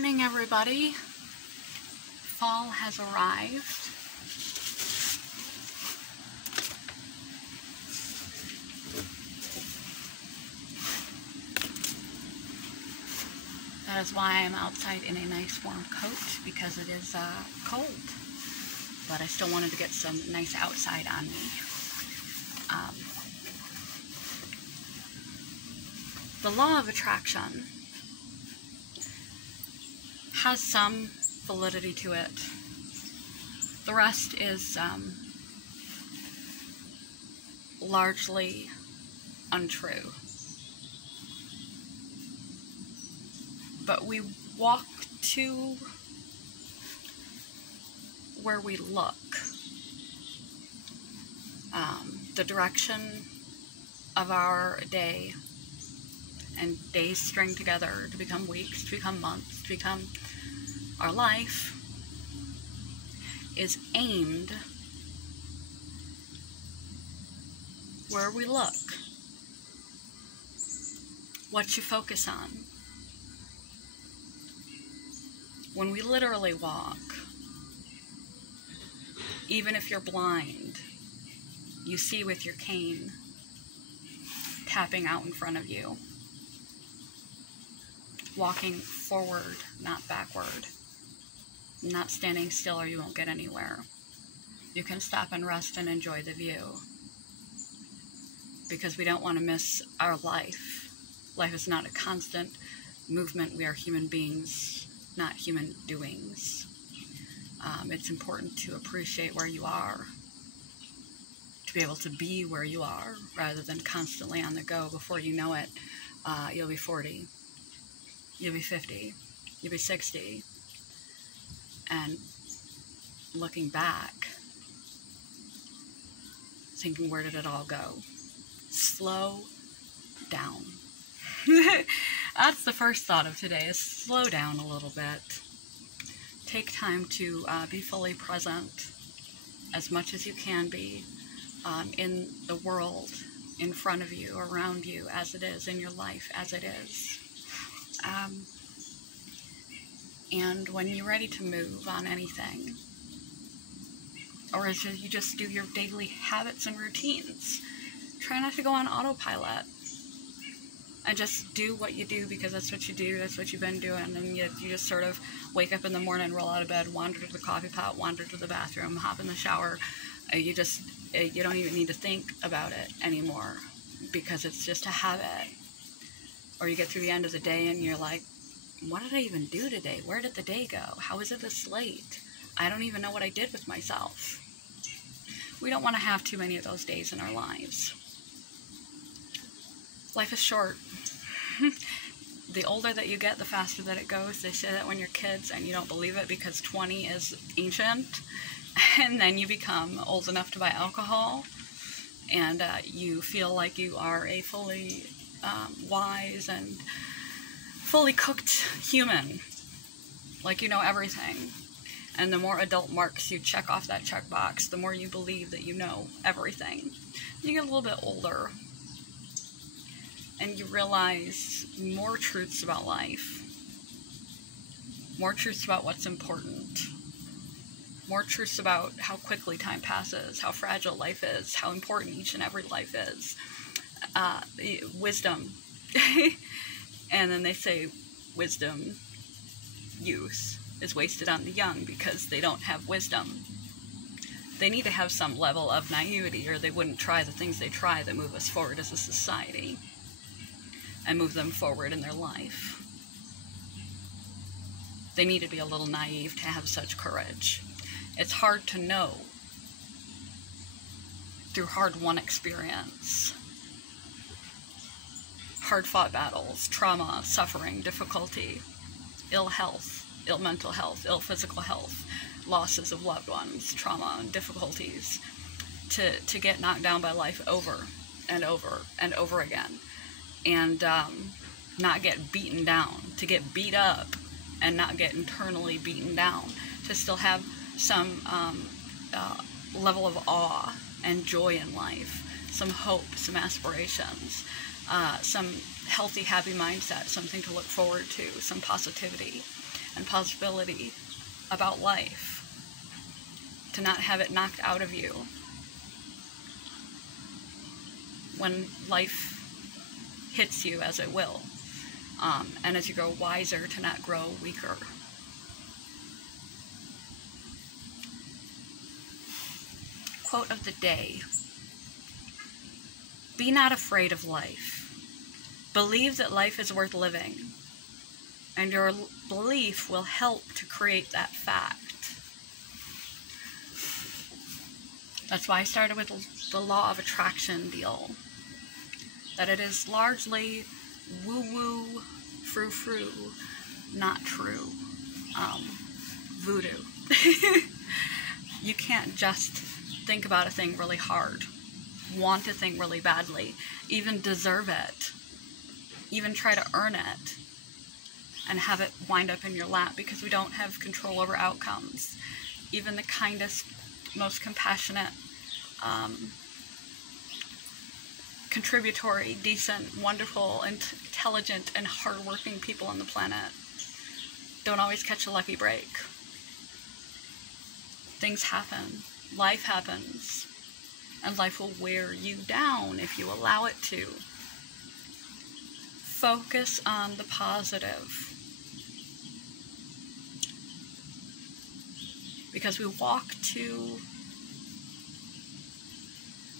morning, everybody. Fall has arrived. That is why I'm outside in a nice warm coat, because it is cold. But I still wanted to get some nice outside on me. The law of attraction has some validity to it. The rest is largely untrue. But we walk to where we look. The direction of our day, and days string together to become weeks, to become months, to become our life, is aimed where we look, what you focus on. When we literally walk, even if you're blind, you see with your cane tapping out in front of you. Walking forward, not backward. Not standing still or you won't get anywhere. You can stop and rest and enjoy the view. Because we don't want to miss our life. Life is not a constant movement. We are human beings, not human doings. It's important to appreciate where you are. To be able to be where you are, rather than constantly on the go. Before you know it, you'll be 40. You'll be 50, you'll be 60, and looking back, thinking, where did it all go? Slow down. That's the first thought of today, is slow down a little bit. Take time to be fully present, as much as you can be, in the world, in front of you, around you, as it is, in your life, as it is. And when you're ready to move on anything, or as you just do your daily habits and routines, try not to go on autopilot and just do what you do because that's what you do, that's what you've been doing, and you just sort of wake up in the morning, roll out of bed, wander to the coffee pot, wander to the bathroom, hop in the shower. You don't even need to think about it anymore because it's just a habit. Or you get through the end of the day and you're like, what did I even do today? Where did the day go? How is it this late? I don't even know what I did with myself. We don't want to have too many of those days in our lives. Life is short. The older that you get, the faster that it goes. They say that when you're kids, and you don't believe it because 20 is ancient. And then you become old enough to buy alcohol. And you feel like you are a fully wise and fully cooked human, like you know everything. And the more adult marks you check off that checkbox, the more you believe that you know everything. You get a little bit older and you realize more truths about life, more truths about what's important, more truths about how quickly time passes, how fragile life is, how important each and every life is. Wisdom. And then they say wisdom, youth, is wasted on the young because they don't have wisdom. They need to have some level of naivety, or they wouldn't try the things they try that move us forward as a society and move them forward in their life. They need to be a little naive to have such courage. It's hard to know through hard-won experience. Hard-fought battles, trauma, suffering, difficulty, ill health, ill mental health, ill physical health, losses of loved ones, trauma and difficulties, to get knocked down by life over and over and over again, and not get beaten down, to get beat up and not get internally beaten down, to still have some level of awe and joy in life, some hope, some aspirations, some healthy, happy mindset, something to look forward to, some positivity. and possibility about life, to not have it knocked out of you when life hits you, as it will, and as you grow wiser, to not grow weaker. Quote of the day: be not afraid of life. Believe that life is worth living, and your belief will help to create that fact. That's why I started with the law of attraction deal. That it is largely woo-woo, frou-frou, not true. Voodoo. You can't just think about a thing really hard, want a thing really badly, even deserve it, even try to earn it, and have it wind up in your lap, because we don't have control over outcomes. Even the kindest, most compassionate, contributory, decent, wonderful, intelligent, and hardworking people on the planet don't always catch a lucky break. Things happen. Life happens. And life will wear you down if you allow it to. Focus on the positive. Because we walk to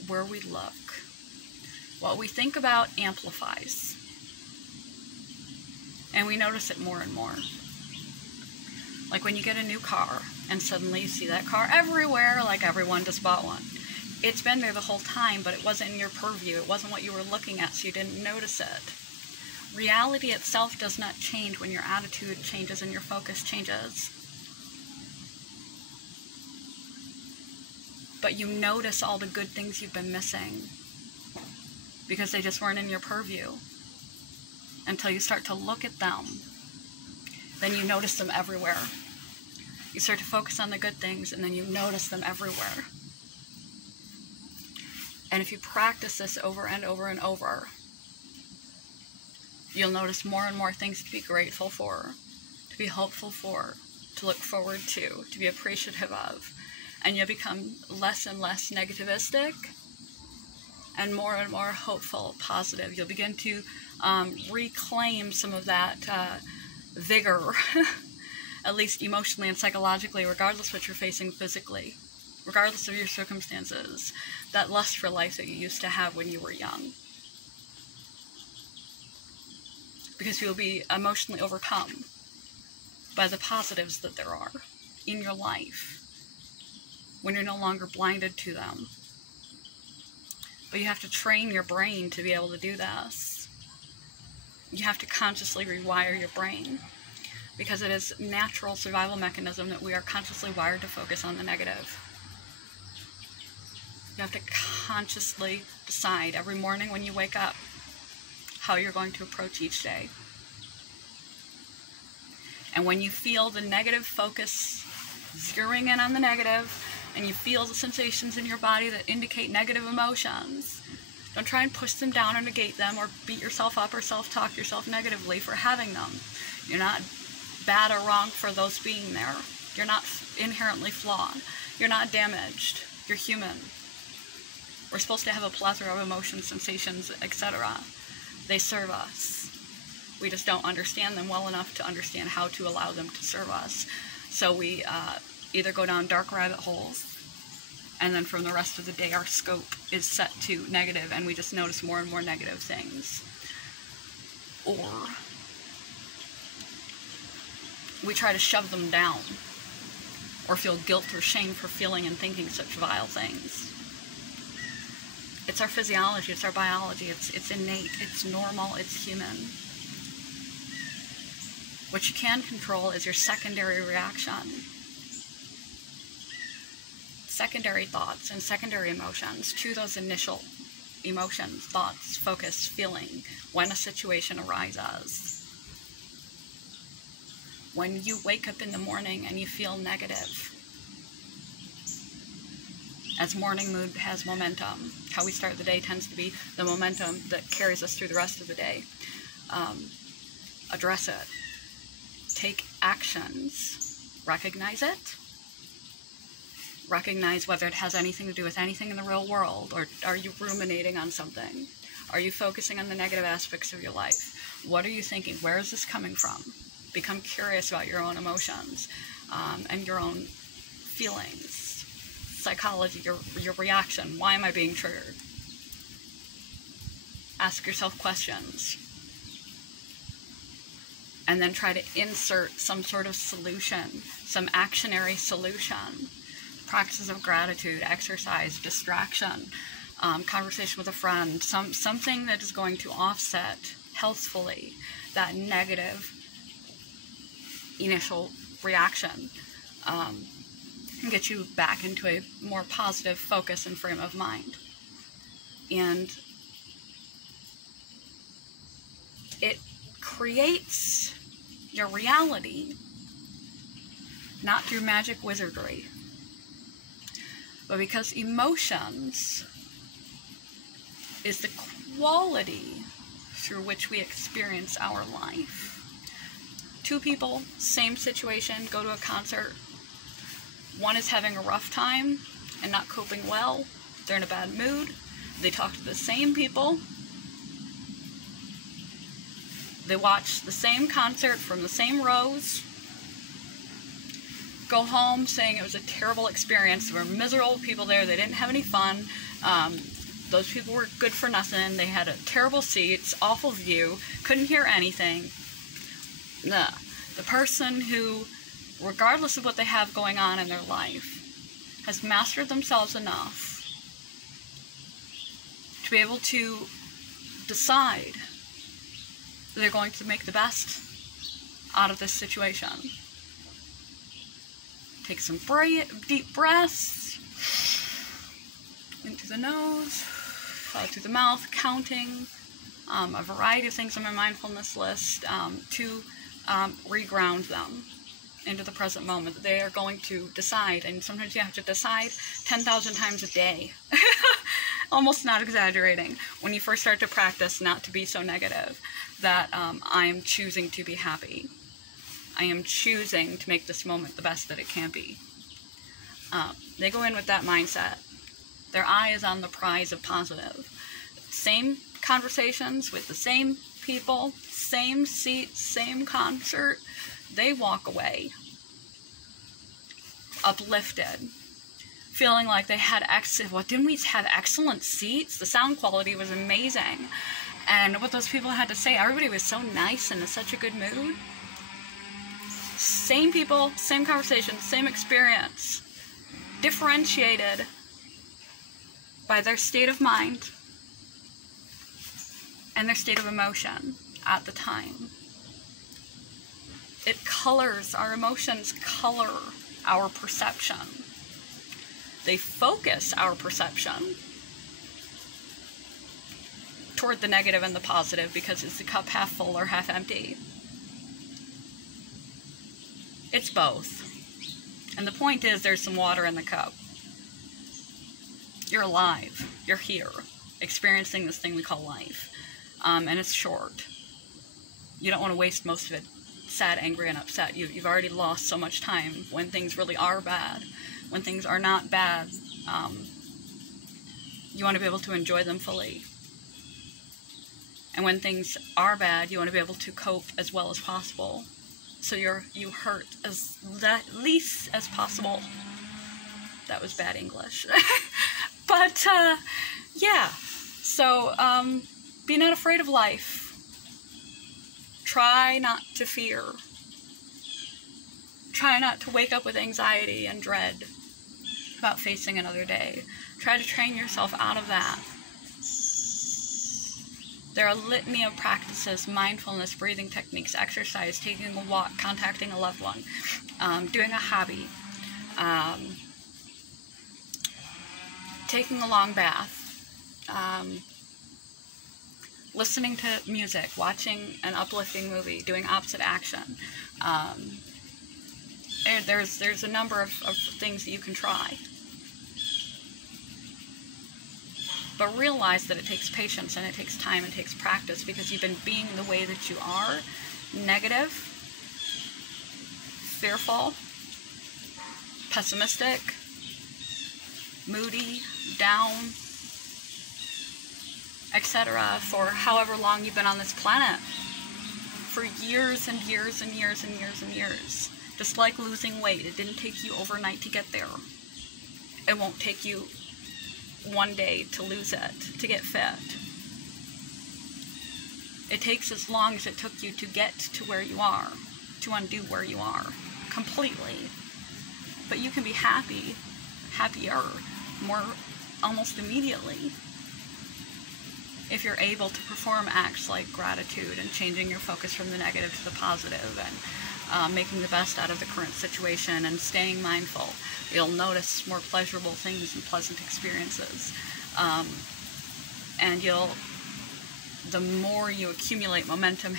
where we look. What we think about amplifies. And we notice it more and more. Like when you get a new car and suddenly you see that car everywhere, like everyone just bought one. It's been there the whole time, but it wasn't in your purview. It wasn't what you were looking at, so you didn't notice it. Reality itself does not change when your attitude changes and your focus changes. But you notice all the good things you've been missing because they just weren't in your purview until you start to look at them. Then you notice them everywhere. You start to focus on the good things, and then you notice them everywhere. And if you practice this over and over and over, you'll notice more and more things to be grateful for, to be hopeful for, to look forward to be appreciative of. And you'll become less and less negativistic and more hopeful, positive. You'll begin to reclaim some of that vigor, at least emotionally and psychologically, regardless of what you're facing physically, regardless of your circumstances, that lust for life that you used to have when you were young. Because you'll be emotionally overcome by the positives that there are in your life when you're no longer blinded to them. But you have to train your brain to be able to do this. You have to consciously rewire your brain, because it is a natural survival mechanism that we are consciously wired to focus on the negative. You have to consciously decide every morning when you wake up how you're going to approach each day. And when you feel the negative focus zeroing in on the negative, and you feel the sensations in your body that indicate negative emotions, don't try and push them down or negate them or beat yourself up or self-talk yourself negatively for having them. You're not bad or wrong for those being there. You're not inherently flawed. You're not damaged. You're human. We're supposed to have a plethora of emotions, sensations, etc. They serve us. We just don't understand them well enough to understand how to allow them to serve us. So we either go down dark rabbit holes, and then from the rest of the day our scope is set to negative, and we just notice more and more negative things. Or we try to shove them down, or feel guilt or shame for feeling and thinking such vile things. It's our physiology, it's our biology, it's innate, it's normal, it's human. What you can control is your secondary reaction. Secondary thoughts and secondary emotions to those initial emotions, thoughts, focus, feeling when a situation arises. When you wake up in the morning and you feel negative, as morning mood has momentum, how we start the day tends to be the momentum that carries us through the rest of the day. Address it. Take actions, recognize it. Recognize whether it has anything to do with anything in the real world, or are you ruminating on something? Are you focusing on the negative aspects of your life? What are you thinking? Where is this coming from? Become curious about your own emotions and your own feelings, psychology, your reaction. Why am I being triggered? Ask yourself questions. And then try to insert some sort of solution, some actionary solution. Practices of gratitude, exercise, distraction, conversation with a friend, something that is going to offset healthfully that negative initial reaction, and get you back into a more positive focus and frame of mind. And it creates your reality, not through magic wizardry, but because emotions is the quality through which we experience our life. Two people, same situation, go to a concert. One is having a rough time and not coping well. They're in a bad mood. They talk to the same people. They watch the same concert from the same rows. Go home saying it was a terrible experience. There were miserable people there. They didn't have any fun. Those people were good for nothing. They had terrible seats, awful view, couldn't hear anything. The person who, regardless of what they have going on in their life, has mastered themselves enough to be able to decide that they're going to make the best out of this situation. Take some deep breaths into the nose, out through the mouth, counting a variety of things on my mindfulness list to reground them into the present moment. They are going to decide, and sometimes you have to decide 10,000 times a day. Almost not exaggerating. When you first start to practice not to be so negative, that I am choosing to be happy. I am choosing to make this moment the best that it can be. They go in with that mindset. Their eye is on the prize of positive. Same conversations with the same people, same seat, same concert. They walk away uplifted, feeling like they had didn't we have excellent seats? The sound quality was amazing. And what those people had to say, everybody was so nice and in such a good mood. Same people, same conversation, same experience, differentiated by their state of mind and their state of emotion at the time. It colors, our emotions color our perception. They focus our perception toward the negative and the positive because it's the cup half full or half empty. It's both. And the point is there's some water in the cup. You're alive. You're here, experiencing this thing we call life. And it's short. You don't want to waste most of it sad, angry, and upset. You've already lost so much time when things really are bad. When things are not bad, you want to be able to enjoy them fully. And when things are bad, you want to be able to cope as well as possible. So you hurt as least as possible. That was bad English. But, yeah. So, be not afraid of life. Try not to fear. Try not to wake up with anxiety and dread about facing another day. Try to train yourself out of that. There are a litany of practices: mindfulness, breathing techniques, exercise, taking a walk, contacting a loved one, doing a hobby, taking a long bath, listening to music, watching an uplifting movie, doing opposite action. There's a number of things that you can try. But realize that it takes patience and it takes time and it takes practice, because you've been being the way that you are, negative, fearful, pessimistic, moody, down, etc. for however long you've been on this planet. For years and years and years and years and years. Just like losing weight, it didn't take you overnight to get there. It won't take you one day to lose it, to get fit. It takes as long as it took you to get to where you are, to undo where you are, completely. But you can be happy, happier, more almost immediately, if you're able to perform acts like gratitude and changing your focus from the negative to the positive and making the best out of the current situation and staying mindful. You'll notice more pleasurable things and pleasant experiences. And the more you accumulate, momentum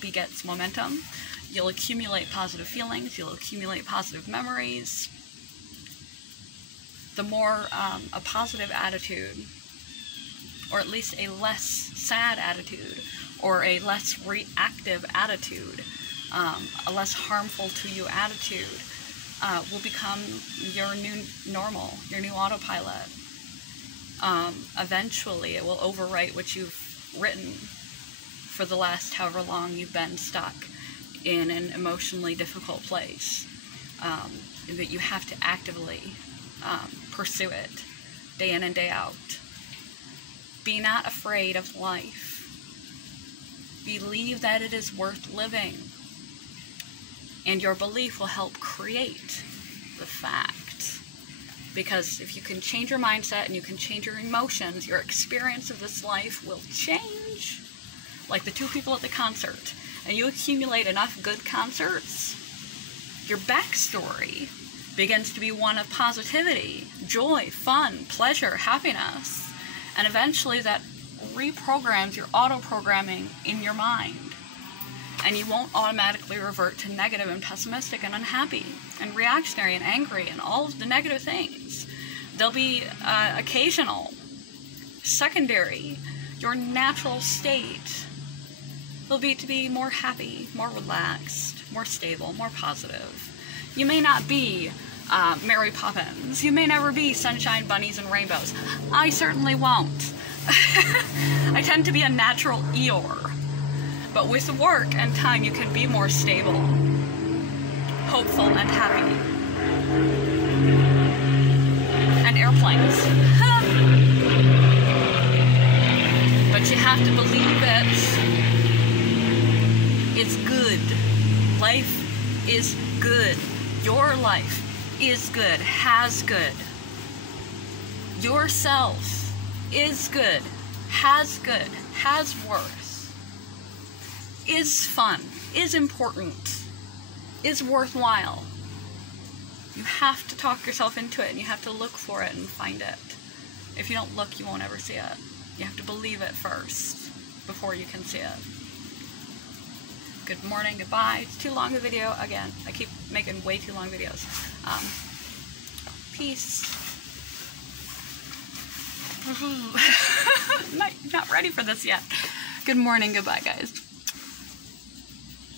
begets momentum. You'll accumulate positive feelings, you'll accumulate positive memories. The more a positive attitude, or at least a less sad attitude, or a less reactive attitude, a less harmful to you attitude, will become your new normal, your new autopilot. Eventually it will overwrite what you've written for the last however long you've been stuck in an emotionally difficult place, that you have to actively pursue it day in and day out. Be not afraid of life. Believe that it is worth living. And your belief will help create the fact. Because if you can change your mindset and you can change your emotions, your experience of this life will change. Like the two people at the concert. And you accumulate enough good concerts, your backstory begins to be one of positivity, joy, fun, pleasure, happiness. And eventually that reprograms your auto-programming in your mind. And you won't automatically revert to negative and pessimistic and unhappy and reactionary and angry and all of the negative things. They'll be occasional, secondary. Your natural state will be to be more happy, more relaxed, more stable, more positive. You may not be Mary Poppins. You may never be sunshine, bunnies, and rainbows. I certainly won't. I tend to be a natural Eeyore. But with work and time, you can be more stable, hopeful, and happy. And airplanes. But you have to believe it's good. Life is good. Your life is good, has good. Yourself is good, has worth, is fun, is important, is worthwhile. You have to talk yourself into it, and you have to look for it and find it. If you don't look, you won't ever see it. You have to believe it first before you can see it. Good morning, goodbye. It's too long a video. Again, I keep making way too long videos. Peace. Not ready for this yet. Good morning, goodbye, guys.